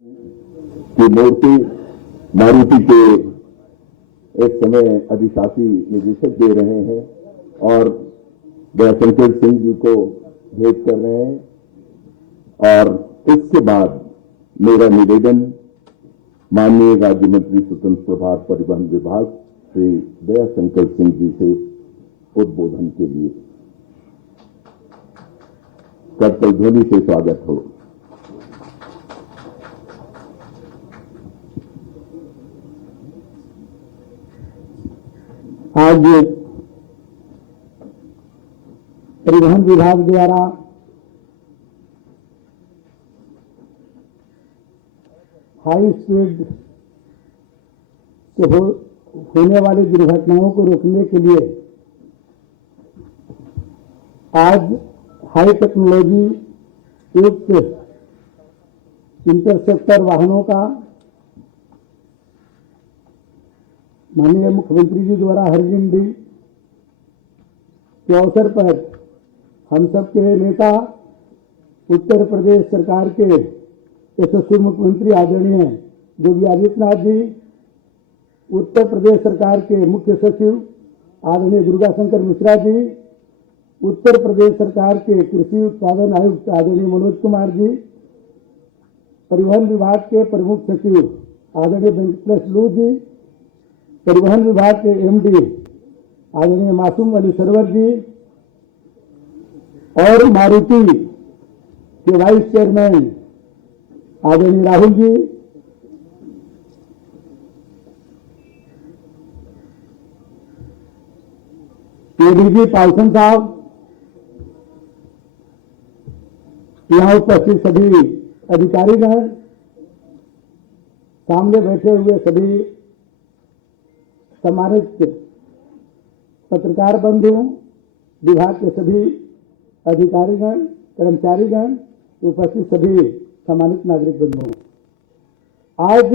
की मूर्ति मारुति के इस समय अधिशासी निदेशक दे रहे हैं और दयाशंकर सिंह जी को भेंट कर रहे हैं। और इसके बाद मेरा निवेदन माननीय राज्य मंत्री स्वतंत्र प्रभार परिवहन विभाग श्री दयाशंकर सिंह जी से उद्बोधन के लिए करतल ध्वनि से स्वागत हो। आज परिवहन विभाग द्वारा हाई स्पीड से होने वाली दुर्घटनाओं को रोकने के लिए आज हाई टेक्नोलॉजी युक्त इंटरसेप्टर वाहनों का माननीय मुख्यमंत्री जी द्वारा हरी झंडी के अवसर पर हम सब के नेता उत्तर प्रदेश सरकार के यशस्वी मुख्यमंत्री आदरणीय योगी आदित्यनाथ जी, उत्तर प्रदेश सरकार के मुख्य सचिव आदरणीय दुर्गा शंकर मिश्रा जी, उत्तर प्रदेश सरकार के कृषि उत्पादन आयुक्त आदरणीय मनोज कुमार जी, परिवहन विभाग के प्रमुख सचिव आदरणीय वेंकटेश लू जी, परिवहन विभाग के एमडी आदरणीय मासूम अली सरवर जी और मारुति के वाइस चेयरमैन आदरणीय राहुल जी, एडीजी पालसन साहब, यहां उपस्थित सभी अधिकारीगण, सामने बैठे हुए सभी सम्मानित पत्रकार बंधुओं, विभाग के सभी अधिकारीगण, कर्मचारीगण, उपस्थित सभी सम्मानित नागरिक बंधुओं, आज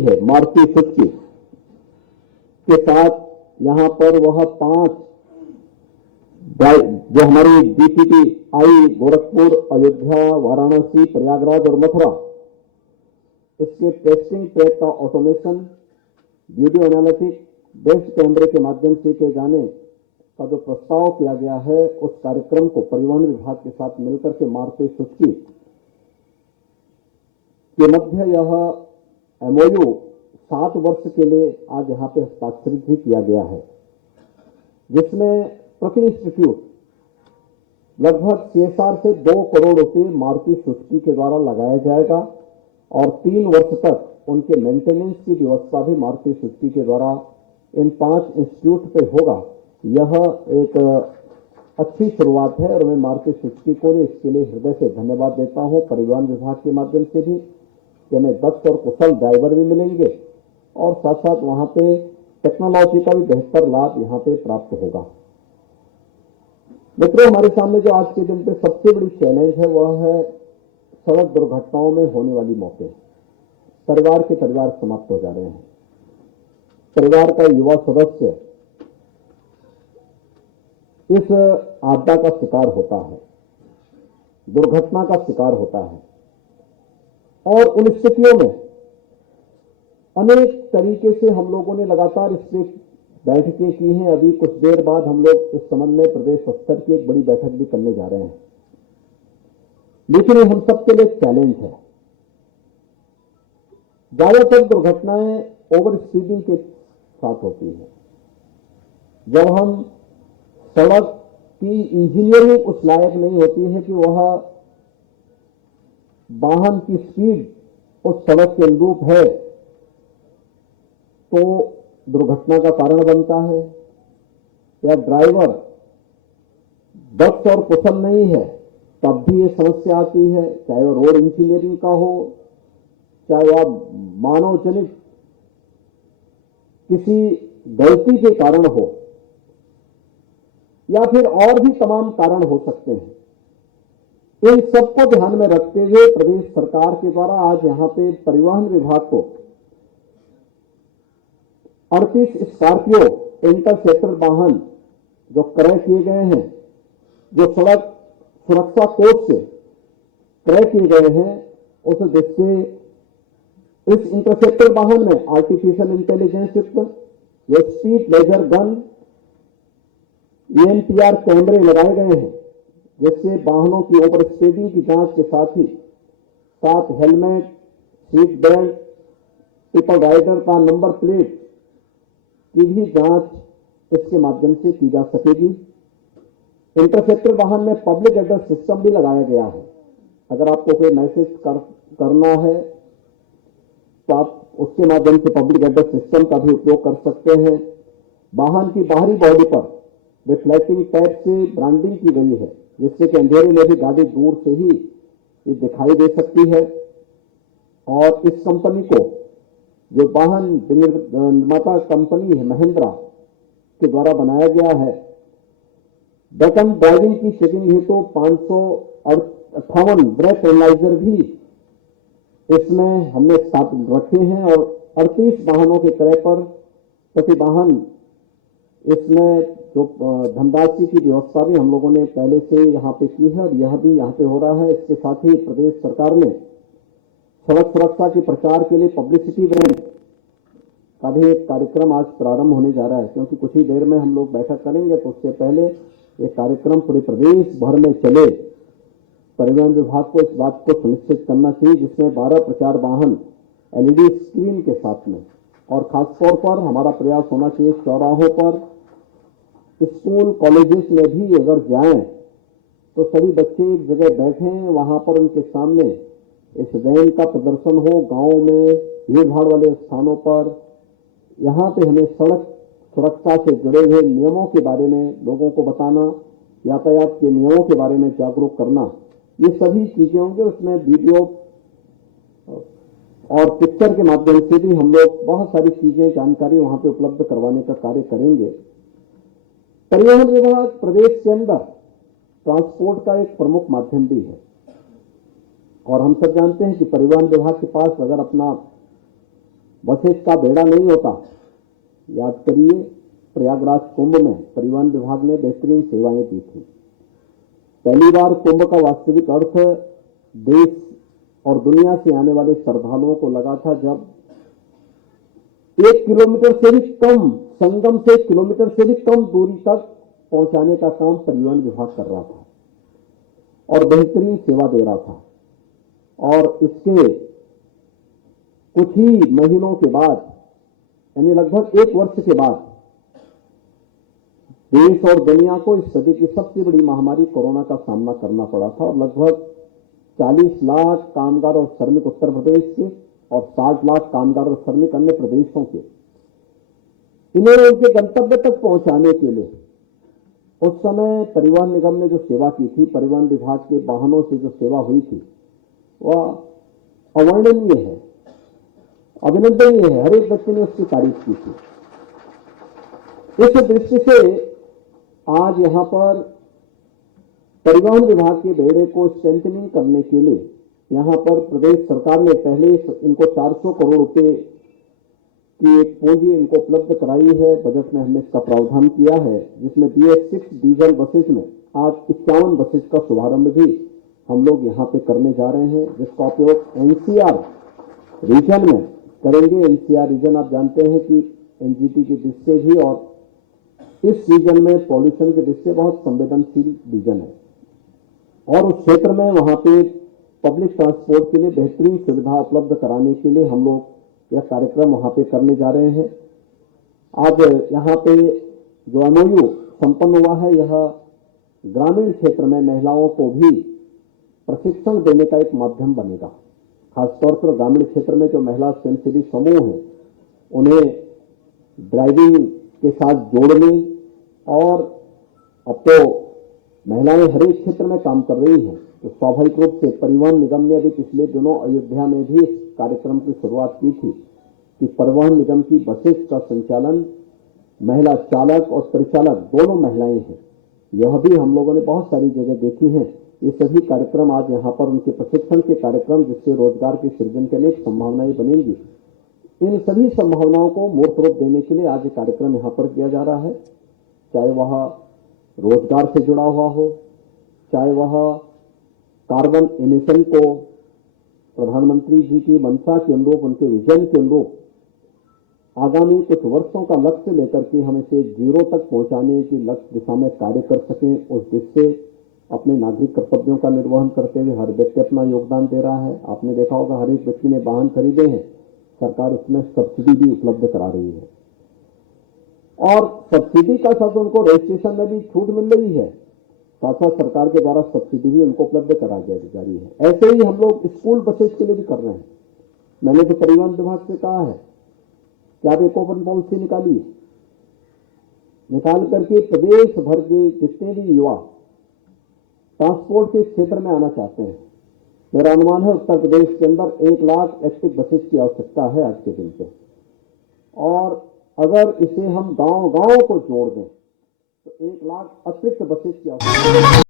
है मारुति सुजुकी के साथ यहां पर वह 5 जो हमारी डीपीटी आई गोरखपुर, अयोध्या, वाराणसी, प्रयागराज और मथुरा, इसके टेस्टिंग ट्रैक का ऑटोमेशन, वीडियो एनालिटिक्स, बेस्ड कैमरे के माध्यम से किए जाने का जो प्रस्ताव किया गया है, उस कार्यक्रम को परिवहन विभाग के साथ मिलकर के मारुति सुजुकी के मध्य यह एमओयू 7 वर्ष के लिए आज यहां पे हस्ताक्षरित भी किया गया है, जिसमें प्रति इंस्टीट्यूट लगभग CSR से 2 करोड़ रुपए मारुति सुजुकी के द्वारा लगाया जाएगा और 3 वर्ष तक उनके मेंटेनेंस की व्यवस्था भी मारुति सुजुकी के द्वारा इन 5 इंस्टीट्यूट पे होगा। यह एक अच्छी शुरुआत है और मैं मारुति सुजुकी को इसके लिए हृदय से धन्यवाद देता हूं, परिवहन विभाग के माध्यम से भी, कि हमें दक्ष और कुशल ड्राइवर भी मिलेंगे और साथ साथ वहां पे टेक्नोलॉजी का भी बेहतर लाभ यहाँ पे प्राप्त होगा। मित्रों, हमारे सामने जो आज के दिन पे सबसे बड़ी चैलेंज है वह है सड़क दुर्घटनाओं में होने वाली मौतें। परिवार के परिवार समाप्त हो जा रहे हैं। परिवार का युवा सदस्य इस आपदा का शिकार होता है, दुर्घटना का शिकार होता है और उन स्थितियों में अनेक तरीके से हम लोगों ने लगातार इस पे बैठकें की हैं। अभी कुछ देर बाद हम लोग इस संबंध में प्रदेश स्तर की एक बड़ी बैठक भी करने जा रहे हैं, लेकिन ये हम सबके लिए चैलेंज है। ज्यादातर दुर्घटनाएं ओवर स्पीडिंग के साथ होती है। जब हम सड़क की इंजीनियरिंग उस लायक नहीं होती है कि वह वाहन की स्पीड उस सड़क के अनुरूप है, तो दुर्घटना का कारण बनता है। या ड्राइवर दक्ष और कुशल नहीं है, तब भी ये समस्या आती है, चाहे वो रोड इंजीनियरिंग का हो, चाहे वह मानव जनित किसी गलती के कारण हो, या फिर और भी तमाम कारण हो सकते हैं। इन सबको ध्यान में रखते हुए प्रदेश सरकार के द्वारा आज यहां पे परिवहन विभाग को 38 स्कॉर्पियो इंटरसेप्टर वाहन जो क्रय किए गए हैं, जो सड़क सुरक्षा कोड से क्रय किए गए हैं, उस दृष्टि इस इंटरसेप्टर वाहन में आर्टिफिशियल इंटेलिजेंस युक्त ये स्पीड लेजर गन ENPR कैमरे लगाए गए हैं, जिससे वाहनों की ओवर स्पीडिंग की जांच के साथ ही साथ helmet, seat belt, triple rider का नंबर प्लेट की भी जांच इसके माध्यम से की जा सकेगी। इंटरसेप्टर वाहन में पब्लिक एड्रेस सिस्टम भी लगाया गया है। अगर आपको कोई मैसेज करना है तो आप उसके माध्यम से पब्लिक एड्रेस सिस्टम का भी उपयोग कर सकते हैं। वाहन की बाहरी बॉडी पर रिफ्लेक्टिंग टैप से ब्रांडिंग की गई है, जिससे कि अंधेरे में भी गाड़ी दूर से ही ये दिखाई दे सकती है। और इस कंपनी को जो वाहन निर्माता कंपनी है महिंद्रा के द्वारा बनाया गया है, डकन ड्राइविंग की चेकिंग हेतु 558 ब्रेक एनालाइजर भी इसमें हमने स्थापित रखे हैं और 38 वाहनों के क्रय पर प्रति वाहन इसमें जो धनराशि की व्यवस्था भी हम लोगों ने पहले से यहाँ पे की है और यह भी यहाँ पे हो रहा है। इसके साथ ही प्रदेश सरकार ने सड़क सुरक्षा के प्रचार के लिए पब्लिसिटी वैन का भी एक कार्यक्रम आज प्रारंभ होने जा रहा है, क्योंकि कुछ ही देर में हम लोग बैठक करेंगे तो उससे पहले ये कार्यक्रम पूरे प्रदेश भर में चले। परिवहन विभाग को इस बात को सुनिश्चित करना चाहिए जिसमें 12 प्रचार वाहन LED स्क्रीन के साथ में, और खासतौर पर हमारा प्रयास होना चाहिए चौराहों पर, स्कूल कॉलेजेस में भी अगर जाएं तो सभी बच्चे एक जगह बैठे, वहां पर उनके सामने इस वैन का प्रदर्शन हो। गांव में भीड़ भाड़ वाले स्थानों पर यहाँ पे हमें सड़क सुरक्षा से जुड़े हुए नियमों के बारे में लोगों को बताना, यातायात के नियमों के बारे में जागरूक करना, ये सभी चीजें होंगे। उसमें वीडियो और पिक्चर के माध्यम से भी हम लोग बहुत सारी चीजें जानकारी वहां पे उपलब्ध करवाने का कार्य करेंगे। परिवहन विभाग प्रदेश के अंदर ट्रांसपोर्ट का एक प्रमुख माध्यम भी है और हम सब जानते हैं कि परिवहन विभाग के पास अगर अपना बसेस का बेड़ा नहीं होता, याद करिए प्रयागराज कुंभ में परिवहन विभाग ने बेहतरीन सेवाएं दी थी। पहली बार कुंभ का वास्तविक अर्थ देश और दुनिया से आने वाले श्रद्धालुओं को लगा था जब 1 किलोमीटर से भी कम, संगम से 1 किलोमीटर से भी कम दूरी तक पहुंचाने का काम परिवहन विभाग कर रहा था और बेहतरीन सेवा दे रहा था। और इसके कुछ ही महीनों के बाद, यानी लगभग 1 वर्ष के बाद, देश और दुनिया को इस सदी की सबसे बड़ी महामारी कोरोना का सामना करना पड़ा था और लगभग 40 लाख कामगार और श्रमिक उत्तर प्रदेश के और 60 लाख कामगार और श्रमिक अन्य प्रदेशों के, इन्हें उनके गंतव्य तक पहुंचाने के लिए उस समय परिवहन निगम ने जो सेवा की थी, परिवहन विभाग के वाहनों से जो सेवा हुई थी, वह अवर्णनीय है, अभिनंदनीय है। हर एक व्यक्ति ने उसकी तारीफ की थी। इस दृष्टि से आज यहां पर परिवहन विभाग के बेड़े को स्ट्रेंथनिंग करने के लिए यहां पर प्रदेश सरकार ने पहले इनको 400 करोड़ रुपए की एक पूंजी इनको उपलब्ध कराई है। बजट में हमने इसका प्रावधान किया है, जिसमें BS6 डीजल बसेज में आज 51 बसेज का शुभारंभ भी हम लोग यहां पे करने जा रहे हैं, जिसका उपयोग NCR रीजन में करेंगे। NCR रीजन आप जानते हैं कि NGT की दृष्टि भी और इस रीजन में पॉल्यूशन की दृष्टि बहुत संवेदनशील रीजन है और उस क्षेत्र में वहां पे पब्लिक ट्रांसपोर्ट के लिए बेहतरीन सुविधा उपलब्ध कराने के लिए हम लोग यह कार्यक्रम वहां पे करने जा रहे हैं। आज यहाँ पे जो MOU संपन्न हुआ है, यह ग्रामीण क्षेत्र में महिलाओं को भी प्रशिक्षण देने का एक माध्यम बनेगा। खासतौर पर ग्रामीण क्षेत्र में जो महिला स्वयंसेवी समूह है, उन्हें ड्राइविंग के साथ जोड़ने, और अब तो महिलाएं हर एक क्षेत्र में काम कर रही हैं, तो स्वाभाविक रूप से परिवहन निगम ने अभी पिछले दिनों अयोध्या में भी इस कार्यक्रम की शुरुआत की थी कि परिवहन निगम की बसेस का संचालन महिला चालक और परिचालक दोनों महिलाएं हैं। यह भी हम लोगों ने बहुत सारी जगह देखी है। ये सभी कार्यक्रम आज यहाँ पर उनके प्रशिक्षण के कार्यक्रम, जिससे रोजगार के सृजन के लिए संभावनाएं बनेंगी। इन सभी संभावनाओं को मूर्त रूप देने के लिए आज ये कार्यक्रम यहाँ पर किया जा रहा है, चाहे वह रोजगार से जुड़ा हुआ हो, चाहे वह कार्बन एमिशन को प्रधानमंत्री जी की मंशा के अनुरूप, उनके विजन के अनुरूप आगामी कुछ वर्षों का लक्ष्य लेकर के हम इसे जीरो तक पहुंचाने की लक्ष्य दिशा में कार्य कर सकें, उस दिशा से अपने नागरिक कर्तव्यों का निर्वहन करते हुए हर व्यक्ति अपना योगदान दे रहा है। आपने देखा होगा हर एक व्यक्ति ने वाहन खरीदे हैं, सरकार उसमें सब्सिडी भी उपलब्ध करा रही है और सब्सिडी का साथ उनको रजिस्ट्रेशन में भी छूट मिल रही है, साथ साथ सरकार के द्वारा सब्सिडी भी उनको उपलब्ध करा जा रही है। ऐसे ही हम लोग स्कूल बसेस के लिए भी कर रहे हैं। मैंने तो परिवहन विभाग से कहा है कि आप एक ओपन पॉलिसी निकालिए, निकाल करके प्रदेश भर के जितने भी युवा ट्रांसपोर्ट के क्षेत्र में आना चाहते हैं, मेरा अनुमान है उत्तर प्रदेश के अंदर 1 लाख इलेक्ट्रिक बसेस की आवश्यकता है आज के दिन पे। और अगर इसे हम गांव-गांव को जोड़ दें तो 1 लाख अतिरिक्त बसेस की आवश्यकता है।